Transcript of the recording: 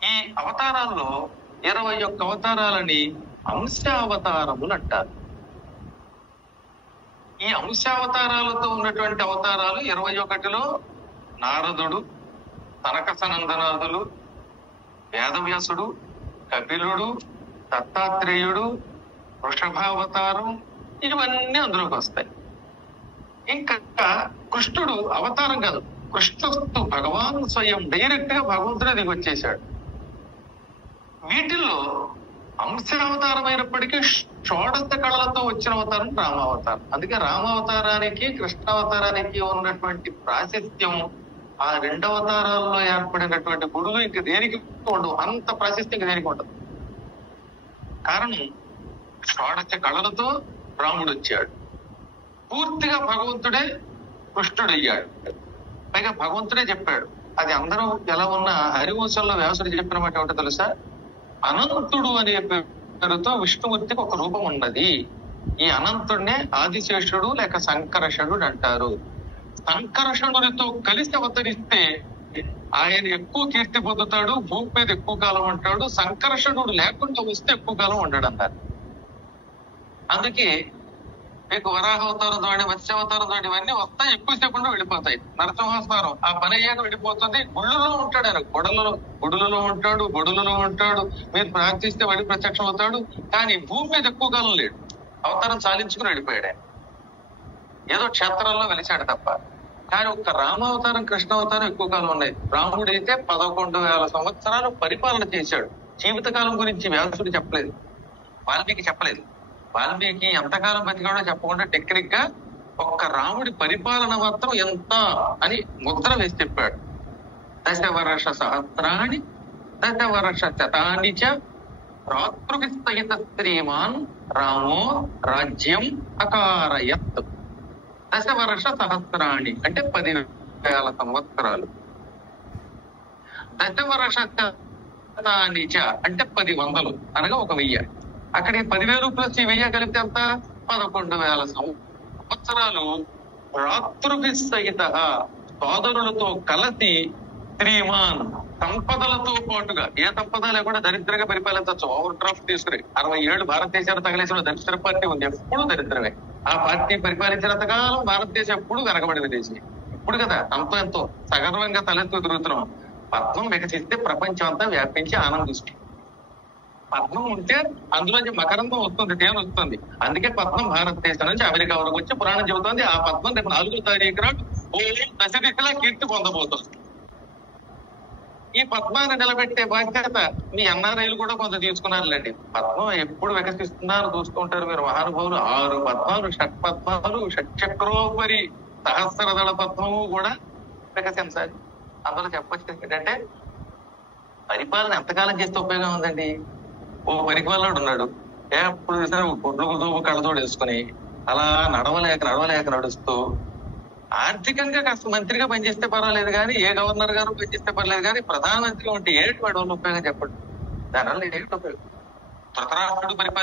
ఈ అవతారాల్లో 21 అవతారాలని అంశావతారములు అంటారు. ఈ అంశావతారాలతో ఉన్నటువంటి అవతారాలు 21లో నారదుడు, సనక సనందనాథులు, వేదవ్యాసుడు, కపిలుడు, దత్తాత్రేయుడు, వృషభావతారం, ఇవన్నీ అందులోకి వస్తాయి. ఇంకా కృష్ణుడు అవతారం కాదు, కృష్ణస్తు భగవాన్ స్వయం డైరెక్ట్ గా భగవంతుడే దిగి వచ్చేశాడు. వీటిల్లో అంశావతారం అయినప్పటికీ షోడశ కళలతో వచ్చిన అవతారం రామావతారం. అందుకే రామావతారానికి కృష్ణావతారానికి ఉన్నటువంటి ప్రాశస్త్యం ఆ 2 అవతారాల్లో ఏర్పడినటువంటి గుడులు ఇంక దేనికి ఉండవు. అంత ప్రాశస్త్యం ఇంక దేనికి ఉండదు. కారణం షోడశ కళలతో రాముడు వచ్చాడు, పూర్తిగా భగవంతుడే కృష్ణుడయ్యాడు. పైగా భగవంతుడే చెప్పాడు. అది అందరూ ఎలా ఉన్నా హరివంశంలో వ్యాసుడు చెప్పిన మాట ఏమిటో తెలుసా? అనంతుడు అనే పేరుతో విష్ణుమూర్తికి ఒక రూపం ఉన్నది. ఈ అనంతుడినే ఆదిశేషుడు లేక సంకర్షణుడు అంటారు. సంకర్షణుడితో కలిసి అవతరిస్తే ఆయన ఎక్కువ కీర్తి పొందుతాడు, భూమి మీద ఎక్కువ కాలం ఉంటాడు. సంకర్షణుడు లేకుండా వస్తే ఎక్కువ కాలం ఉండడు అన్నారు. అందుకే మీకు వరాహావతారం ద్వారా, మత్స్యావతారం ద్వారా ఇవన్నీ వస్తాయి, ఎక్కువసేపు వెళ్ళిపోతాయి. నరసింహావతారం ఆ పని అయ్యాక వెళ్ళిపోతుంది. గుళ్ళలో ఉంటాడు ఆయన, గుడులలో ఉంటాడు, గొడులలో ఉంటాడు. మీరు ప్రార్థిస్తే వాడి ప్రత్యక్షం అవుతాడు. కానీ భూమి మీద ఎక్కువ కాలం లేడు. అవతారం చాలించుకుని వెళ్ళిపోయాడు ఆయన. ఏదో క్షేత్రాల్లో వెలిచాడు తప్ప. కానీ ఒక్క రామావతారం, కృష్ణావతారం ఎక్కువ కాలం ఉన్నాయి. రాముడైతే 11,000 సంవత్సరాలు పరిపాలన చేశాడు. జీవితకాలం గురించి వ్యాసుడు చెప్పలేదు, వాల్మీకి చెప్పలేదు. వాల్మీకి ఎంతకాలం బతికాడో చెప్పకుండా టెక్నిక్ గా ఒక్క రాముడి పరిపాలన మాత్రం ఎంత అని ముద్ర వేసి చెప్పాడు. 10 వర్ష సహస్రాణి 10 వర్ష శతాని చ రాతృభిస్తహిత శ్రీమాన్ రామో రాజ్యం అకారయత్. 10 వర్ష సహస్రాణి అంటే 10,000 సంవత్సరాలు. 10 వర్ష శతాని చ అంటే 10,100 అనగా 1,000. అక్కడికి 10,000 ప్లస్ 1,000 కలిపితే ఎంత? 11,000 సంవత్సరాలు రాతృభిసహిత సోదరులతో కలిసి శ్రీమాన్ సంపదలతో పాటుగా, ఏ సంపద లేకుండా దరిద్రంగా పరిపాలించవచ్చు. ఓవర్ డ్రాఫ్ట్ తీసుకుని 67 భారతదేశాన్ని తగిలేసిన దరిద్ర పార్టీ ఉంది, ఎప్పుడు దరిద్రమే. ఆ పార్టీ పరిపాలించినంత కాలం భారతదేశం ఎప్పుడు వెనకబడిన దేశం. ఇప్పుడు కదా అంతో ఎంతో సగర్వంగా తలెత్తు తిరుగుతున్నాం. పద్మం వికసిస్తే ప్రపంచం అంతా వ్యాపించి ఆనందిస్తుంది. పద్మం ఉంటే అందులోంచి మకరందం వస్తుంది, తేనె వస్తుంది. అందుకే పద్మం భారతదేశం నుంచి అమెరికా వరకు వచ్చి పురాణం చెబుతోంది. ఆ పద్మం రేపు 4వ తారీఖు నాడు దశ దిశలా కీర్తి పొందబోతుంది. ఈ పద్మాన్ని నిలబెట్టే బాధ్యత మీ ఎన్ఆర్ఐలు కూడా కొంత తీసుకున్నారులేండి. పద్మం ఎప్పుడు వికసిస్తుందా అని చూసుకుంటారు మీరు మహానుభావులు. 6 పద్మాలు, షట్పద్మాలు, షట్చక్రోపరి సహస్రదళ పద్మము కూడా వికసించాలి. అందులో చెప్పొచ్చు ఏంటంటే పరిపాలన ఎంతకాలం చేస్తే ఉపయోగం ఉందండి. ఓ పరిపాలనుడు ఉన్నాడు, ఎప్పుడు చూసినా గుడ్లు కళ్ళతోడు వేసుకుని అలా నడవలేక నడుస్తూ ఆర్థికంగా కాస్త మంత్రిగా పనిచేస్తే పర్వాలేదు కానీ, ఏ గవర్నర్ గారు పనిచేస్తే పర్లేదు కానీ, ప్రధానమంత్రిగా ఉంటే ఏటి వాడి వల్ల ఉపయోగం చెప్పండి. దానివల్ల ఏంటి ఉపయోగం? ధృతరాష్ట్రుడు పరిపాలన